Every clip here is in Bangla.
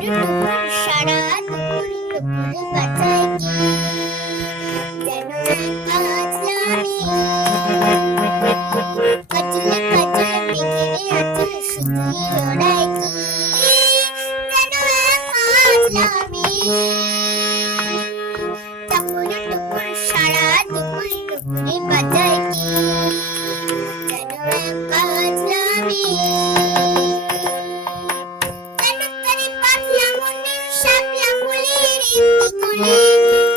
টুকুর সারা দুপুর দুপুর বাজায় কি যেন কাজলামি কাজলে কাজলে মেঘেরে আঁচল শুধুই ওড়ায় কি যেন কাজলামি টুকুর টুকুর সারা দুপুর দুপুরে বাজায় কি যেন কাজলামি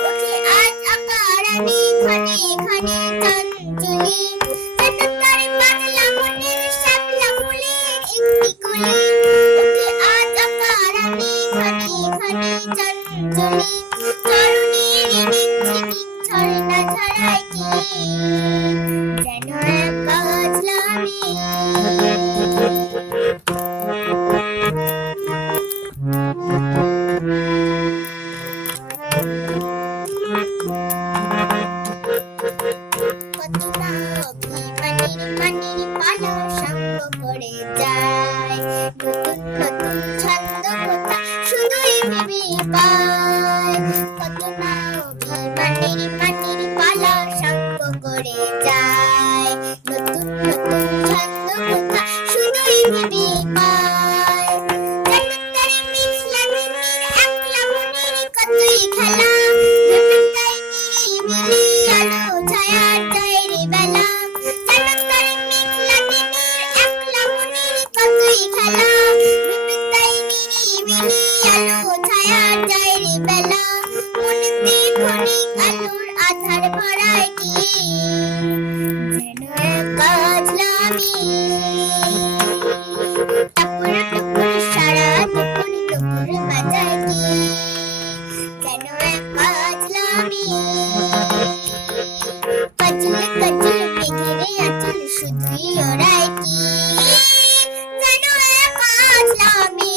উঠে আজ আকারানি ঘনে ঘনে চঞ্চলি তারে পাতলা মনের শাপলা ফুলের একটি কলি উঠে আজ আকারানি ঘনে ঘনে চঞ্চলি তরুণীর ঝিকঝিক ঝরনা ঝরায় কি যেন এক কাজলামি পানির পালা সঙ্গ করে যায় নতুন নতুন ছন্দ কথা শুধুই ভেবে পায় কত না অভিমানের পালা সঙ্গ করে যায় নতুন নতুন ছন্দ কথা শুধুই ভেবে পায় তারে মিশলা মিনির একলা মনের কতই খেলা ভেবে নিরিবিলি আলো ছায়ার যায় রে বেলা আধার ভরায় কি যেন এক কাজলামি টুকুর টুকুর সারা দুপুর দুপুর বাজায় কি যেন এক কাজলামি কাজলে কাজলে মেঘেরে আঁচল শুধুই ওড়ায় কি যেন এক কাজলামি